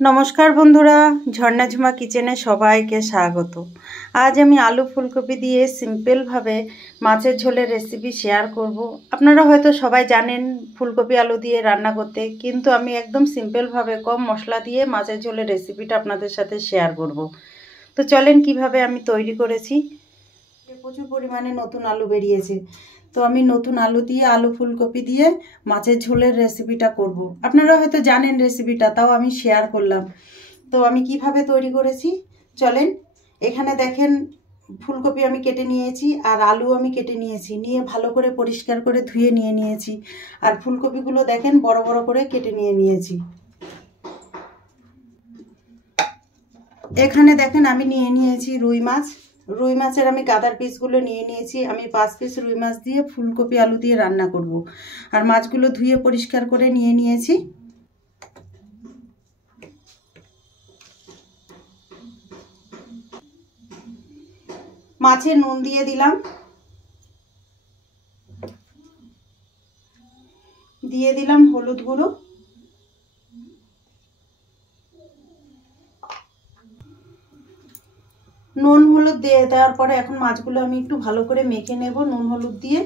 নমস্কার বন্ধুরা, ঝর্ণা ঝুমা কিচেনে সবাইকে স্বাগত। আজ আমি আলু ফুলকপি দিয়ে সিম্পলভাবে মাছের ঝোলের রেসিপি শেয়ার করব। আপনারা হয়তো সবাই জানেন ফুলকপি আলু দিয়ে রান্না করতে, কিন্তু আমি একদম সিম্পলভাবে কম মশলা দিয়ে মাছের ঝোলের রেসিপিটা আপনাদের সাথে শেয়ার করব। তো চলেন কিভাবে আমি তৈরি করেছি। প্রচুর পরিমাণে নতুন আলু বেরিয়েছে, তো আমি নতুন আলু দিয়ে আলু ফুলকপি দিয়ে মাছের ঝোলের রেসিপিটা করব। আপনারা হয়তো জানেন রেসিপিটা, তাও আমি শেয়ার করলাম। তো আমি কিভাবে তৈরি করেছি চলেন। এখানে দেখেন ফুলকপি আমি কেটে নিয়েছি আর আলু আমি কেটে নিয়েছি, নিয়ে ভালো করে পরিষ্কার করে ধুয়ে নিয়েছি। আর ফুলকপিগুলো দেখেন বড় বড় করে কেটে নিয়েছি। এখানে দেখেন আমি নিয়েছি রুই মাছের আমি গাদার পিসগুলো নিয়েছি। আমি 5 পিস রুই মাছ দিয়ে ফুলকপি আলু দিয়ে রান্না করব। আর মাছগুলো ধুয়ে পরিষ্কার করে নিয়েছি। মাছে নুন দিয়ে দিলাম, দিয়ে দিলাম হলুদ গুঁড়ো, নুন হলুদ দিয়ে দেওয়ার পরে এখন মাছগুলো আমি একটু ভালো করে মেখে নেব নুন হলুদ দিয়ে।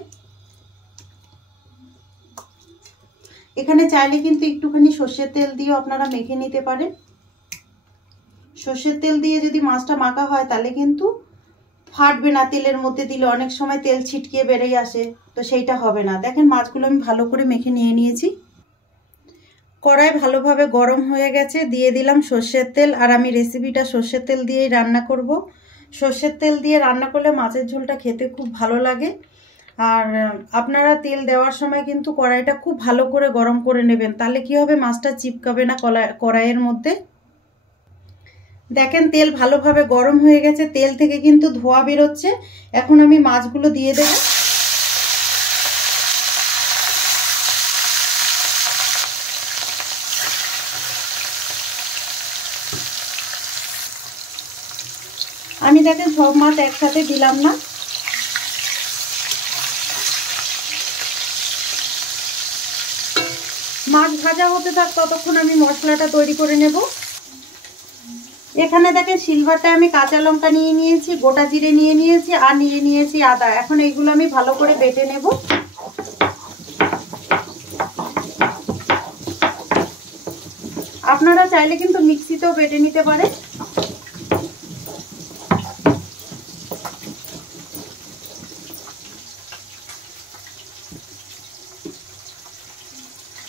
এখানে চাইলে কিন্তু একটুখানি সর্ষের তেল দিয়েও আপনারা মেখে নিতে পারেন। সর্ষের তেল দিয়ে যদি মাছটা মাখা হয় তাহলে কিন্তু ফাটবে না, তেলের মধ্যে দিলে অনেক সময় তেল ছিটকিয়ে বেরিয়ে আসে, তো সেইটা হবে না। দেখেন মাছগুলো আমি ভালো করে মেখে নিয়েছি। কড়াই ভালোভাবে গরম হয়ে গেছে, দিয়ে দিলাম সর্ষের তেল। আর আমি রেসিপিটা সর্ষের তেল দিয়েই রান্না করব। সর্ষের তেল দিয়ে রান্না করলে মাছের ঝোলটা খেতে খুব ভালো লাগে। আর আপনারা তেল দেওয়ার সময় কিন্তু কড়াইটা খুব ভালো করে গরম করে নেবেন, তাহলে কি হবে মাছটা চিপকাবে না কড়াইয়ের মধ্যে। দেখেন তেল ভালোভাবে গরম হয়ে গেছে, তেল থেকে কিন্তু ধোঁয়া বেরোচ্ছে। এখন আমি মাছগুলো দিয়ে দেব। আমি দেখেন সব মাছ একসাথে দিলাম না, মাছ ভাজা হতে থাক ততক্ষণ আমি মশলাটা তৈরি করে নেব। এখানে দেখেন সিলভারটায় আমি কাঁচা লঙ্কা নিয়েছি, গোটা জিরে নিয়েছি আর নিয়েছি আদা। এখন এইগুলো আমি ভালো করে বেটে নেব। আপনারা চাইলে কিন্তু মিক্সিতেও বেটে নিতে পারেন।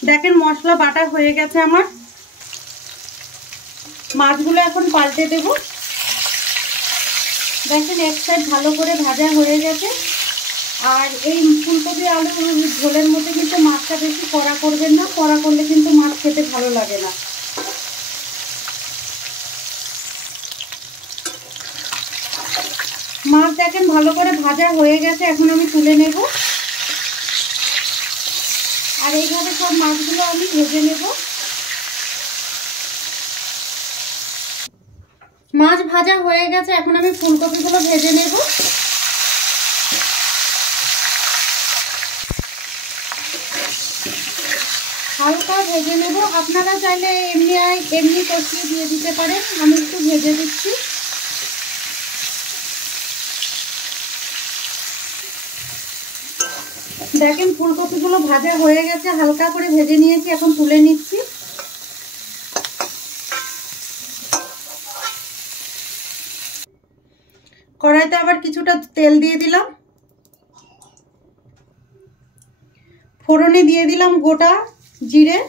দেখেন মশলা বাটা হয়ে গেছে আমার। মাছগুলো এখন পাল্টে দেব। দেখেন এক সাইড ভালো করে ভাজা হয়ে গেছে। আর এই ফুলকপি আলু ঝোলের মধ্যে কিন্তু মাছটা বেশি কড়া করবেন না, কড়া করলে কিন্তু মাছ খেতে ভালো লাগে না। মাছ দেখেন ভালো করে ভাজা হয়ে গেছে, এখন আমি তুলে নেব। আর এইভাবে সব মাছগুলো আমি ভেজে নেব। মাছ ভাজা হয়ে গেছে, এখন আমি ফুলকপিগুলো ভেজে নেব। হালকা ভেজে নেব। আপনারা চাইলে এমনি কষিয়ে দিয়ে দিতে পারেন, আমি একটু ভেজে দিচ্ছি। দেখেন ফুলকপিগুলো ভাজা হয়ে গেছে, হালকা করে ভেজে নিয়েছি, এখন তুলে নিচ্ছি। কড়াইতে আবার কিছুটা তেল দিয়ে দিলাম। ফোড়নে দিয়ে দিলাম গোটা জিরে,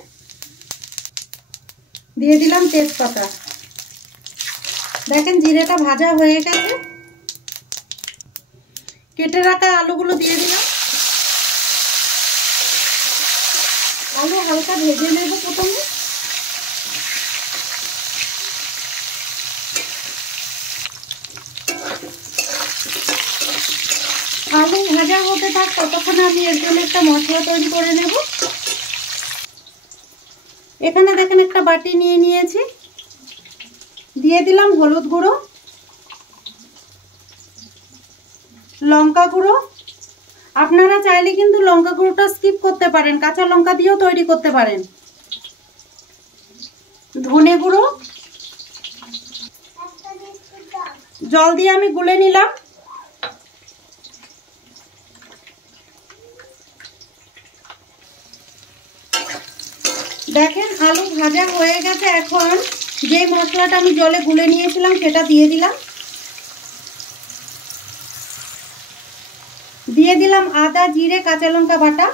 দিয়ে দিলাম তেজপাতা। দেখেন জিরেটা ভাজা হয়ে গেছে, কেটে রাখা আলুগুলো দিয়ে দিলাম। আলু হালকা ভেজে নেব প্রথমে। আলু ভাজা হতে থাক ততক্ষণে আমি এর জন্য একটা মশলা তৈরি করে নেব। এখানে দেখেন একটা বাটি নিয়েছি, দিয়ে দিলাম হলুদ গুঁড়ো, লঙ্কা গুঁড়ো। আপনারা চাইলে কিন্তু লঙ্কা গুঁড়োটা স্কিপ করতে পারেন, কাঁচা লঙ্কা দিয়েও তৈরি করতে পারেন। ধনে গুঁড়ো, জল দিয়ে আমি গুলে নিলাম। দেখেন আলু ভাজা হয়ে গেছে। এখন যে মশলাটা আমি জলে গুলে নিয়েছিলাম সেটা দিয়ে দিলাম। দিয়ে দিলাম আদা, জিরে, কাঁচা লঙ্কা বাটা।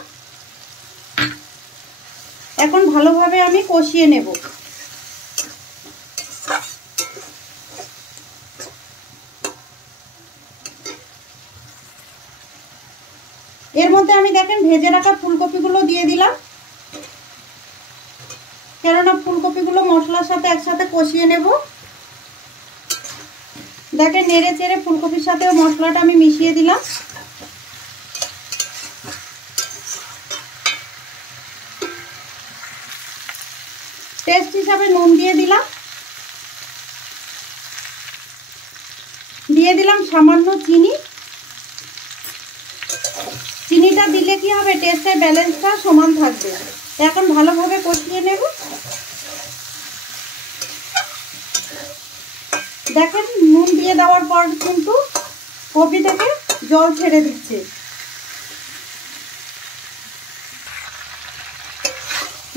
এখন ভালোভাবে আমি কষিয়ে নেব। এর মধ্যে আমি দেখেন ভেজে রাখা ফুলকপিগুলো দিয়ে দিলাম, কেননা ফুলকপিগুলো মশলার সাথে একসাথে কষিয়ে নেব। দেখেন নেড়ে চেড়ে ফুলকপির সাথে মশলাটা আমি মিশিয়ে দিলাম। টেস্ট হিসাবে নুন দিয়ে দিলাম। দিয়ে দিলাম সামান্য চিনি। চিনিটা দিলে কি হবে, টেস্টের ব্যালেন্সটা সমান থাকবে। এখন ভালোভাবে কষিয়ে নেব। দেখেন নুন দিয়ে দেওয়ার পর কিন্তু কপি থেকে জল ছেড়ে দিচ্ছে।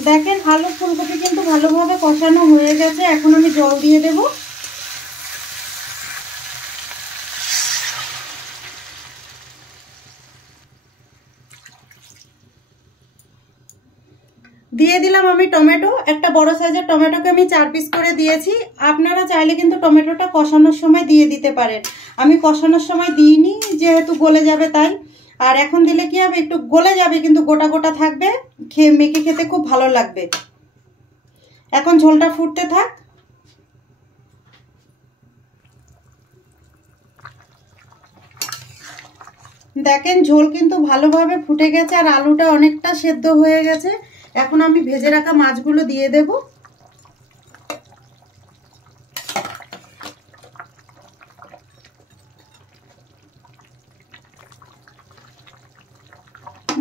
দেখেন আলু ফুলকপি কিন্তু ভালোভাবে কষানো হয়ে গেছে। এখন আমি জল দিয়ে দেব। দিয়ে দিলাম আমি টমেটো। একটা বড় সাইজের টমেটোকে আমি 4 পিস করে দিয়েছি। আপনারা চাইলে কিন্তু টমেটোটা কষানোর সময় দিয়ে দিতে পারেন। আমি কষানোর সময় দিইনি, যেহেতু গলে যাবে তাই। আর এখন দিলে কি হবে, একটু গলে যাবে কিন্তু গোটা গোটা থাকবে, মেখে খেতে খুব ভালো লাগবে। এখন ঝোলটা ফুটতে থাক। দেখেন ঝোল কিন্তু ভালোভাবে ফুটে গেছে আর আলুটা অনেকটা সেদ্ধ হয়ে গেছে। এখন আমি ভেজে রাখা মাছগুলো দিয়ে দেব।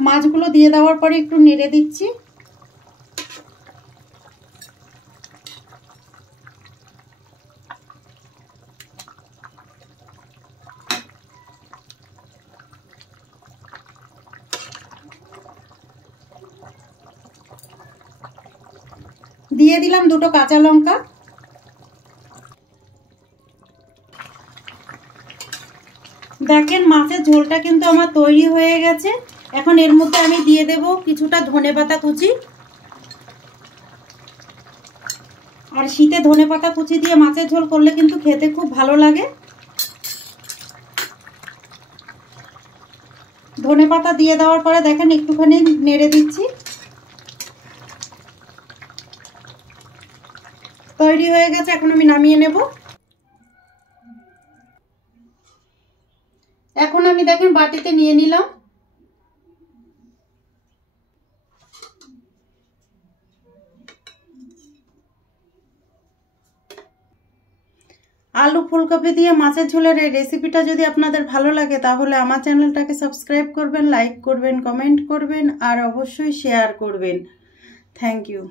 মাছগুলো দিয়ে দেওয়ার পরে একটু নেড়ে দিচ্ছি। দিয়ে দিলাম 2টো কাঁচা লঙ্কা। দেখেন মাছের ঝোলটা কিন্তু আমার তৈরি হয়ে গেছে। এখন এর মধ্যে আমি দিয়ে দেব কিছুটা ধনেপাতা কুচি। আর শীতে ধনেপাতা কুচি দিয়ে মাছের ঝোল করলে কিন্তু খেতে খুব ভালো লাগে। ধনেপাতা দিয়ে দেওয়ার পরে দেখেন একটুখানি নেড়ে দিচ্ছি। তৈরি হয়ে গেছে। এখন আমি নামিয়ে নেব। এখন আমি দেখেন বাটিতে নিয়ে নিলাম। আলু ফুলকপি দিয়ে মাছের ঝোলের এই রেসিপিটা যদি আপনাদের ভালো লাগে তাহলে আমার চ্যানেলটাকে সাবস্ক্রাইব করবেন, লাইক করবেন, কমেন্ট করবেন আর অবশ্যই শেয়ার করবেন। Thank you.